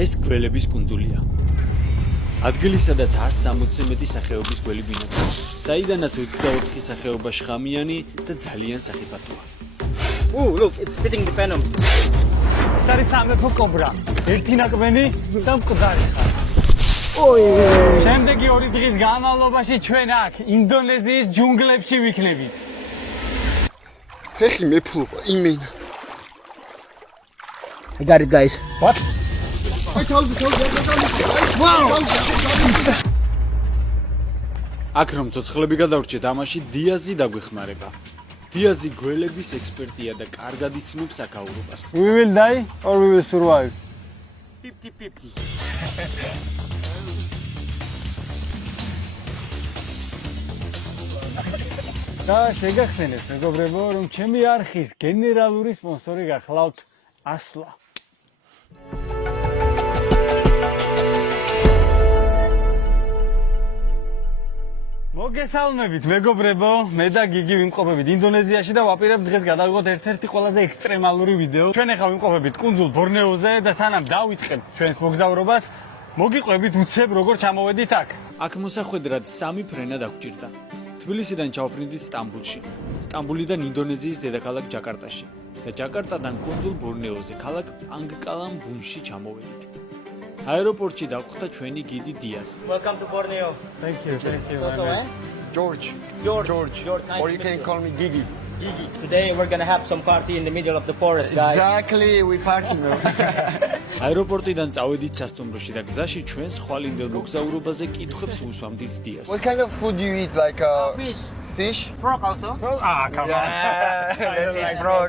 ეს გველების კუნძულია. ადგილი, სადაც 160-ზე მეტი სახეობის გველი ბინადრობს, საიდანაც 24 სახეობა შხამიანი და ძალიან სახიფათოა. Oh, look, it's fitting the venom. ეს არის სამეფო კობრა. ერთი ნაკბენი და მკვდარი ხარ. შემდეგი 2 დღის განმავლობაში ჩვენ აქ ინდონეზიის ჯუნგლებში ვიქნებით. ფეხი მეფლობა იმენა. I got it, guys. What? აქ რომ ცოცხლები გადავრჩეთ, ამაში დიაზი დაგვეხმარება. დიაზი გველების ექსპერტია და კარგად იცნობს აქაურობას. We will die or we will survive. 50-50. და შეგახსენებთ, მეგობრებო, რომ ჩემი არხის გენერალური სპონსორი გახლავთ ასლა. მოგესალმებით, მეგობრებო, მე და გიგი ვიმყოფებით ინდონეზიაში და ვაპირებთ დღეს გადავიღოთ ერთ-ერთი ყველაზე ექსტრემალური ვიდეო. ჩვენ ახლა ვიმყოფებით კუნძულ ბორნეოზე და სანამ დავიწყებთ ჩვენს მოგზაურობას, მოგიყვებით უცებ როგორ ჩამოვედით აქ. აქ მოსახვედრად 3 ფრენა დაგვჭირდა. თბილისიდან ჩავფრინდით სტამბულში, სტამბულიდან ინდონეზიის დედაქალაქ ჯაკარტაში და ჯაკარტადან კუნძულ ბორნეოზე, ქალაქ პანგკალამბუნში ჩამოვედით. აეროპორტში დავხვდა ჩვენი გიდი დიაზი. Welcome to Borneo. Thank you. Also, eh? George. George, nice Or to you meet can you. call me Gigi. Gigi. Today we're gonna have some party in the middle of the forest, guys. Exactly, we partying. აეროპორტიდან წავედით სასტუმროში და გზაში ჩვენს ხვალინდელ მოგზაურობაზე კითხვებს უსვამდით დიას. What kind of food do you eat? Like Fish. fish? Frog also. Come Yeah, let's eat frog.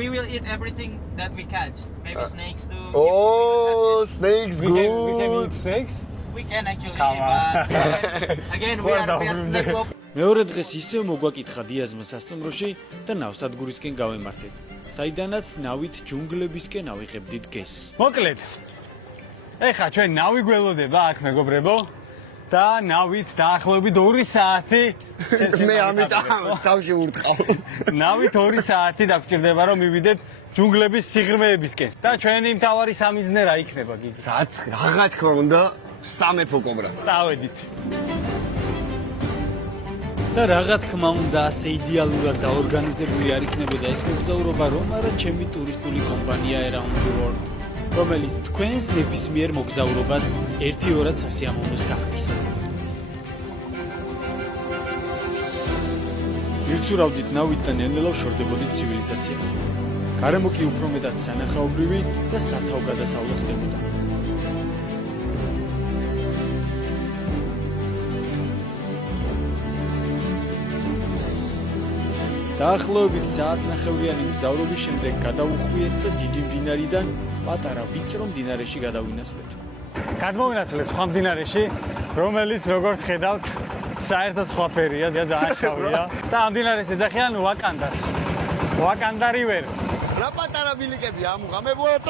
We will eat everything that we catch. Maybe snakes too. Oh, snakes, We can good. eat snakes. We can actually, Come on. but again, we are snake love. მეორე დღეს ისევ მოგვაკითხა დიაზმა სასტუმროში და ნავსადგურისკენ გავემართეთ, საიდანაც ნავით ჯუნგლებისკენ ავიღებდით გესს. მოკლედ. ეხლა ჩვენ ნავი გველოდება აქ, მეგობრებო. და ნავით დაახლოებით 2 საათი მე ამიტომ თავში ვურტყავ. ნავით 2 საათი დაგჭირდება რომ მივიდეთ ჯუნგლების სიღრმეებისკენ. და ჩვენი მთავარი სამიზნე რა იქნება, გიგი? რა თქმა უნდა, სამეფო კობრა. წავედით. და რა თქმა უნდა, ასე იდეალურად დაორგანიზებული არ იქნებოდა ეს მოგზაურობა, რომ არა ჩემი ტურისტული კომპანია Around the World, რომელიც თქვენს ნებისმიერ მოგზაურობას 1-2 სასიამოვნოს გახდის. ვიცურავდით ნავით და ნელ-ნელა ვშორდებოდით ცივილიზაციას. გარემო კი უფრო მეტად სანახაობრივი და სათავგადასავლო ხდებოდა. დაახლოებით საათნახევრიანი მგზავრობის შემდეგ გადავუხვიეთ და დიდი მდინარიდან პატარა ვიწრო მდინარეში გადავინაცვლეთ. გადმოვინაცვლეთ სხვა მდინარეში, რომელიც როგორც ხედავთ, საერთოდ სხვა ფერია, ძალიან შავია და ამ მდინარეს ეძახიან ვაკანდას. ვაკანდა რივერ. რა პატარა ბილიკები ამუღამებოათ?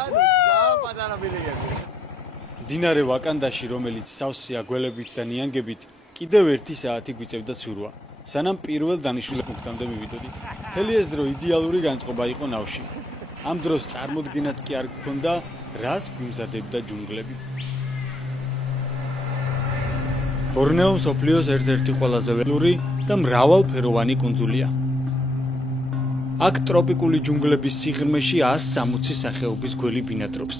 ანუ რა პატარა ბილიკები. მდინარე ვაკანდაში, რომელიც სავსეა გველებით და ნიანგებით, კიდევ 1 საათი გვიწევდა ცურვა, სანამ პირველ დანიშნულ პუნქტამდე მივიდოდით. მთელი ეს დრო იდეალური განწყობა იყო ნავში. ამ დროს წარმოდგენაც კი არ გქონდა, რას გვიმზადებდა ჯუნგლები. ბორნეო მსოფლიოს ერთ-ერთი ყველაზე ველური და მრავალფეროვანი კუნძულია. აქ ტროპიკული ჯუნგლების სიღრმეში 160 სახეობის გველი ბინადრობს.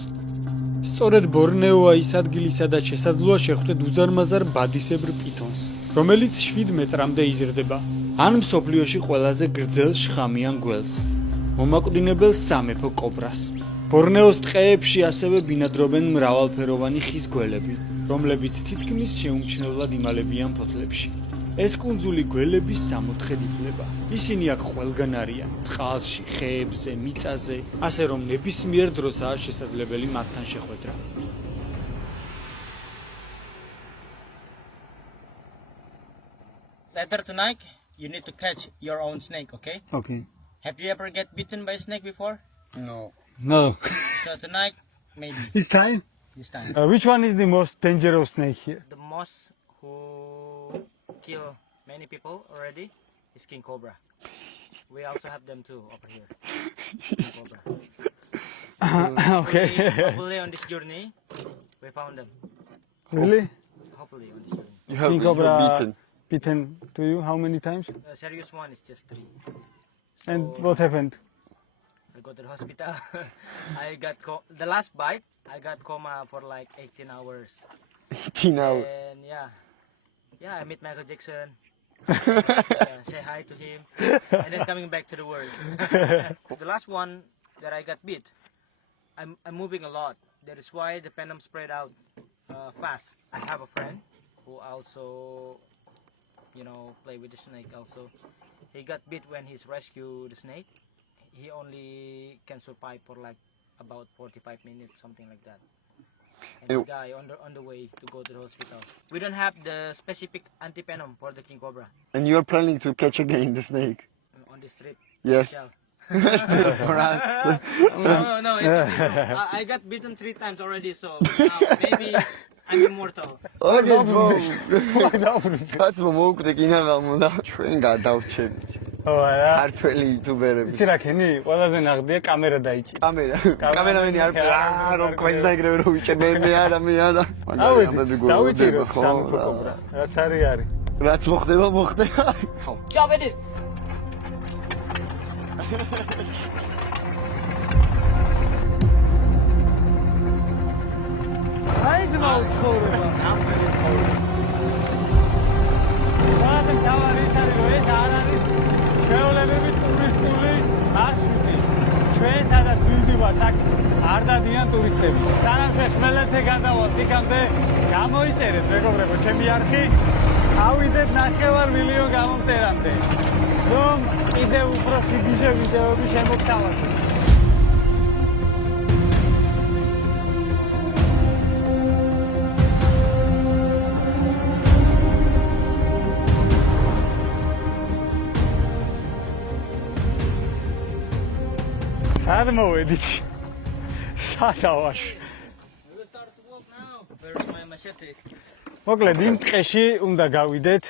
სწორედ ბორნეოა ის ადგილი, სადაც შესაძლოა შეხვდეთ უზარმაზარ ბადისებრ პითონს, რომელიც 7 მეტრამდე იზრდება, ან მსოფლიოში ყველაზე გრძელ შხამიან გველს, მომაკვდინებელ სამეფო კობრას. ბორნეოს ტყეებში ასევე ბინადრობენ მრავალფეროვანი ხის გველები, რომლებიც თითქმის შეუმჩნევლად იმალებიან ფოთლებში. ეს კუნძული გველების სამოთხედ ითვლება. ისინი აქ ყველგან არიან, წყალში, ხეებზე, მიწაზე, ასე რომ ნებისმიერ დროსაა შესაძლებელი მათთან შეხვედრა. Later tonight, you need to catch your own snake, okay? Okay. Have you ever get bitten by a snake before? No. No. So tonight, maybe It's time. this time. Which one is the most dangerous snake here? The most who kill many people already is King Cobra. We also have them too over here. Cobra. Okay. Hopefully on this journey, we found them. Really? Hopefully on this journey. You have King you Cobra have beaten. Bitten to you how many times? The serious one is just 3. And So, what happened? I go to the hospital. I got the last bite. I got coma for like 18 hours. 18 hours. And yeah, I met Michael Jackson. Say hi to him, and then coming back to the world. The last one that I got bit, I'm moving a lot. That is why the venom spread out fast. I have a friend who also, play with the snake also. He got bit when he's rescued the snake. He only can survive for like about 45 minutes, something like that. And he died on the way to go to the hospital. We don't have the specific anti-venom for the king cobra And you're planning to catch again the snake? on this trip. Yes. Shall. For us. No. I got bitten 3 times already, so maybe I'm immortal. Okay, bro. კაცო მოუკვდე კინა გამოდა. ჩვენ გადავჩებით. ო არა. ქართველი იუთუბერები. იცი რა ქენი? ყველაზე ნაღდია კამერა დაიჭი. კამერამენი არ რომ კვეს დაიგრევე რომ ვიჭერნე მე არა. დავიჭირო სამფო კობრა. რაც არის. რაც მოხდება. Chop it! საიდმა უცხოვრება. მაგრამ თავარი ის არის რომ ეს არ არის ჩვეულებები ტურისტული მარშრუტი. ჩვენ სადაც ვივდივართ აქ არ დადიან ტურისტები. სანამ ხმელეთზე გადავალთ იქამდე გამოიწერეთ მეგობრებო ჩემი არხი. ავიდეთ 9 მილიონ გამომწერამდე. რომ კიდევ უფრო სიგიჟე ვიდეოები შემოგთავაზოთ. სად მოვედით? სადავაში. We'll start to walk now. Where is my machete? მოკლედ იმ ტყეში უნდა გავიდეთ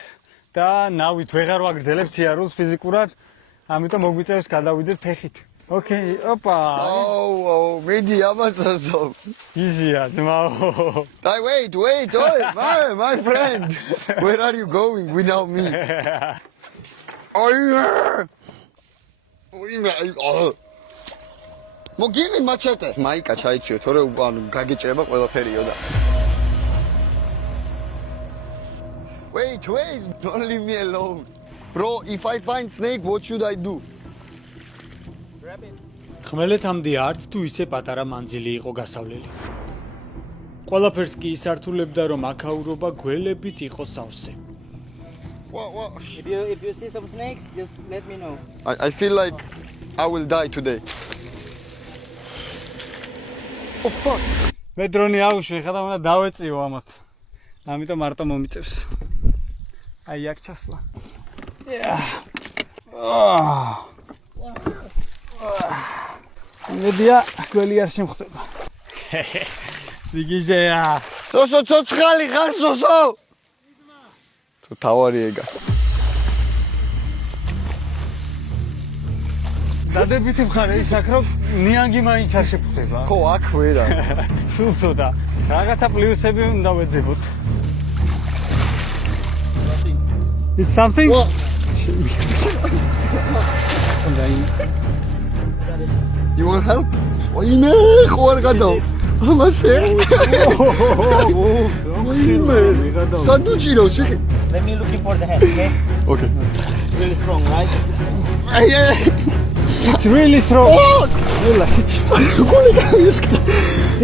და ნავით ვეღარ ვაგრძელებთ სიარულს ფიზიკურად, ამიტომ მოგვიწევს გადავიდეთ ფეხით. Okay, opa. Oh, მედი ამასასო. Easy-ა, ძმაო. Wait, my friend. Where are you going without me? Give me machete. მაიკა ჩაიციო, თორე გაგიჭრება ყველაფერიო და. Wait, don't leave me alone. Bro, if I find snake, what should I do? Grab it. ხმელეთამდე არც თუ ისე პატარა მანძილი იყო გასავლელი. ყველაფერს კი ისართულებდა რომ აქაურობა გველებით იყო სავსე. What? If you see some snakes, just let me know. I feel like I will die today. Oh fuck. მე დრონი აუშვი, ხადა უნდა დავეწიო ამათ. ამიტომ მარტო მომიწევს. აი აქ ჩასვლა. მედია გველი არ შემხვდება. სიგიჟეა. სოსო ცოცხალი ხარ სოსო. თუ თავარი ეგა. დადებითი მხარე ის აქ რომ ნიანგი მაინც არ შეფხვდება. ხო, აქ ვერა. სულ ცოტა. რაღაცა პლუსები უნდა ვეძებოთ. It's something? You want help? ვაიმე, ხო არ გადავა. ამასე. ვაიმე. სადუჭირო შეხი. Let me looking for the head, okay? Okay. It's really strong, right? It's really strong. Ella, shit.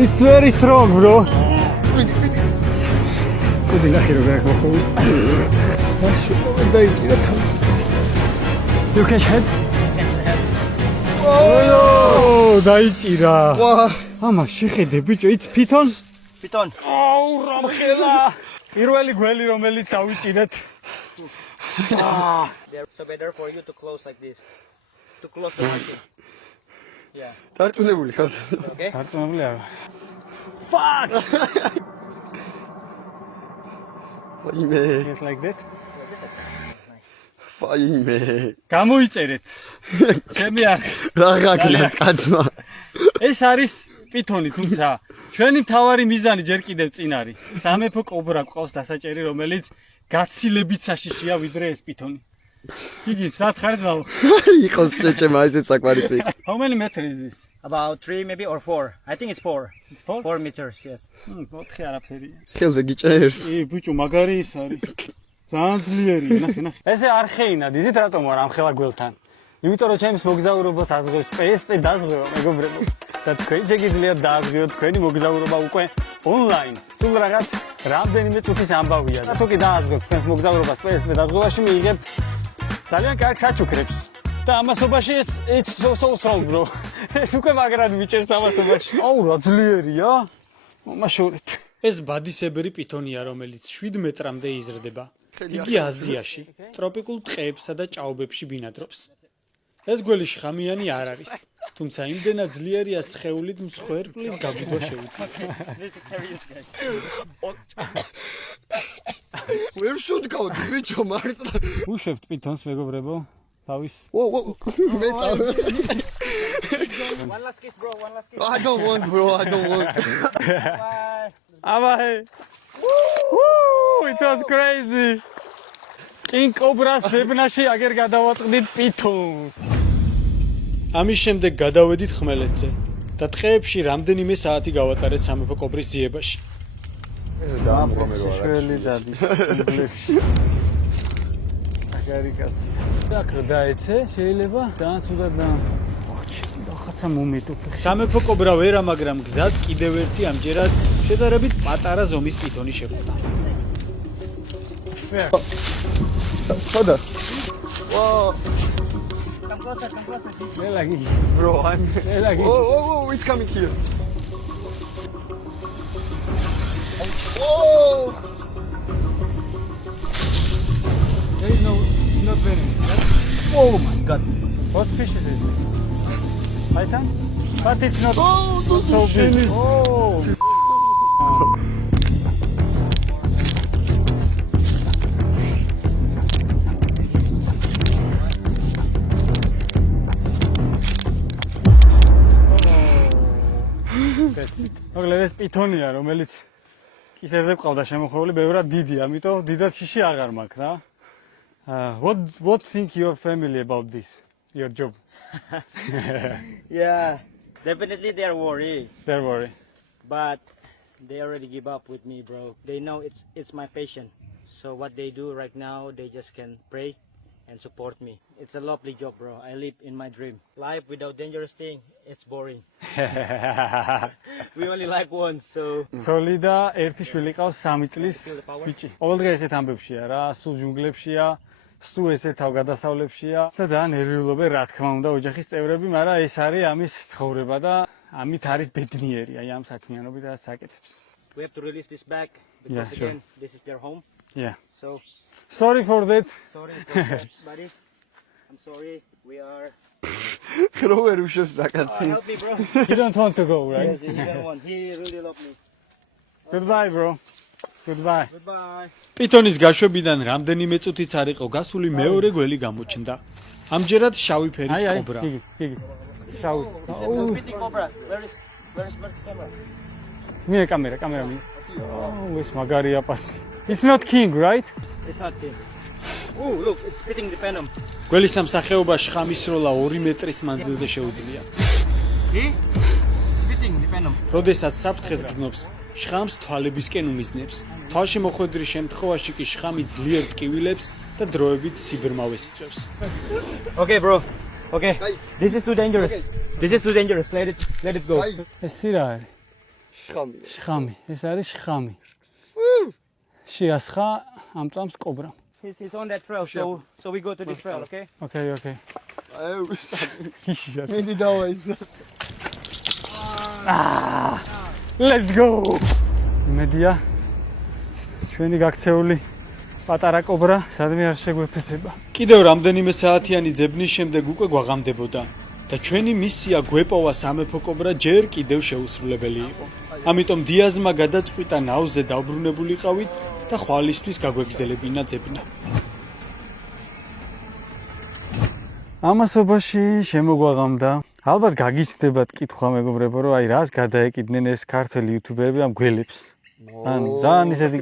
It's very strong, bro. Куди нахер вы его? You catch head? Catch the head. Oh, დაიჭირა. ვა, ამა შეხედე ბიჭო, it's piton? Piton. აუ, რამხელა. პირველი გველი რომელიც დავიჭირეთ. So better for you to close like this. To close the marking. Yeah. დარწმუნებული ხარ? Okay? დარწმუნებული არა. Fuck! ვაიმე. It's like that. Nice. Faime. გამოიწერეთ. ჩემი არხი. რა გაკნას კაცმა? ეს არის პითონი, თუმცა ჩვენი მთავარი მიზანი ჯერ კიდევ წინ არის. სამეფო კობრა გვყავს დასაჭერი, რომელიც გაცილებით საშიშია ვიდრე ეს პითონი. იგი სათხარით მალ. იყოს შეჭემა ესეც საკმარისი. How many meters is this? About 3 maybe or 4. I think it's 4. It's 4? 4 meters, yes. 4 არაფერია. ხელზე გიჭერს. ბიჭო, მაგარი ის არის. ძალიან ძლიერია, ნახე. ესე არ ხეინა, დიზით რატომ არ ამხელა გველთან? იმიტომ რომ ჩემს მოგზაურობას აზღებს PSP დაზღვევა, მეგობრებო. და თქვენ შეგიძლიათ დააზღვიოთ თქვენი მოგზაურობა უკვე ონლაინ. სულ რაღაც რამდენიმე წუთის ამბავია. თუ კი დააზღვევთ თქვენს მოგზაურობას PSP დაზღვევაში მიიღებთ ძალიან კარგ საჩუქრებს. და ამასობაში it's so strong, bro. ეს უკვე მაგრად მიჭერს ამასობაში. აუ, რა ძლიერია. მომაშორეთ. ეს ბადისებრი პითონია, რომელიც 7 მეტრამდე იზრდება. იგი აზიაში, ტროპიკულ ტყეებსა და ჭაობებში ბინადრობს. ეს გველი შხამიანი არ არის, თუმცა იმდენად ძლიერია სხეულით მსხვერპლის გაგვიდვა შეუძლია. ვერ შევდგავდი ბიჭო მარტო. უშვებთ პითონს, მეგობრებო, თავის. მე წავ. One last kiss, bro. One last kiss. I don't want, bro. I don't want. Bye. აბაე. Woo! It was crazy. King Cobra-ს ბებნაში აგერ გადავაწყდით პითონს. ამის შემდეგ გადავედით ხმელეთზე და ტყეებში რამდენიმე საათი გავატარეთ სამეფო კობრის ძიებაში. შველი დადის. აგარი კაცი. აქ რა დაეცე, შეიძლება ძალიან ცუდად ოჩი, რაღაცა მომეტოფე. სამეფო კობრა ვერა, მაგრამ გზად კიდევ ერთი ამჯერად შედარებით პატარა ზომის პითონი შეგვდა. ხოდა. Come closer, come closer. მელაგი. Bro, მელაგი. Oh, it's coming here. Oh! There is not venomous. Oh my god. What fish is this? Python? But it's not so big. Oh. მოკლედ ეს პითონია, რომელიც კისერზე ყავდა შემოხვეული, ბევრად დიდია, ამიტომ დიდად შიში აღარ მაქვს რა. What think your family about this? Your job? Yeah, definitely they are worried, Don't worry. but they already give up with me, bro. They know it's my passion. So what they do right now, they just can pray and support me. It's a lovely job, bro. I live in my dream. Life without dangerous thing, it's boring. We only live once, so ცოლი და ერთი შვილი ყავს 3 წლის ბიჭი. ყოველდღე ესეთ ამბებშია რა, სულ ჯუნგლებშია, სულ ესეთ თავგადასავლებშია და ძალიან ნერვიულობენ რა თქმა უნდა ოჯახის წევრები, მაგრამ ეს არის ამის ცხოვრება და ამით არის ბედნიერი, აი ამ საქმიანობით რაც საკეთებს. we have to release this back because Yeah, sure. again, this is their home. Yeah. So Sorry for that. sorry for that, buddy. I'm sorry. We are. რო ვერ უშვებს საკაცი. Help me, bro. You don't want to go, right? Yes, he don't want. He really love me. Goodbye, bro. Goodbye. Goodbye. პითონის გაშვებიდან რამდენიმე წუთიც არ იყო გასული მეორე გველი გამოჩნდა. ამჯერად შავი ფერის კობრა. იგი. შავი. This is a spitting cobra. Where is the camera? მია კამერა მია. Oh, ეს მაგარია პასტი. It's not king, right? It's not king. Oh, look, it's spitting the venom. გველის სამსახეობა შხამის სროლა 2 მეტრის მანძილზე შეუძლია. See? Spitting the venom. როდესაც საფრთხეს გზნობს, შხამს თვალებისკენ უმიზნებს. თვალში მოხვედრის შემთხვევაში კი შხამი ძლიერ ტკივილებს და დროებით სიბრმავეს იწვევს. Okay, bro. Okay. This is too dangerous. This is too dangerous. Let it go. ეს რა არის? შხამი. შხამი. ეს არის შხამი. შეასხა ამ წამს კობრა. He's on that trail, so we go to this trail, okay? Okay. აი, მიდი დავაიზო. Let's go. მედია ჩვენი გაქცეული პატარა კობრა სადმე არ შეგვეფეთება. კიდევ რამდენიმე საათიანი ძებნის შემდეგ უკვე გვაღამდებოდა და ჩვენი მისია გვეპოვა სამეფო კობრა ჯერ კიდევ შეუსრულებელი იყო. ამიტომ დიაზმა გადაწყვიტა ნავზე დავბრუნებულიყავით და ხვალისთვის გაგვეგზელებინა ძებნა. ამასობაში შემოგვაღამდა. ალბათ გაგიჩნდებათ კითხვა მეგობრებო, რომ აი რას გადაეკიდნენ ეს ქართელი იუთუბერები ამ გველებს. ან ძალიან ისეთი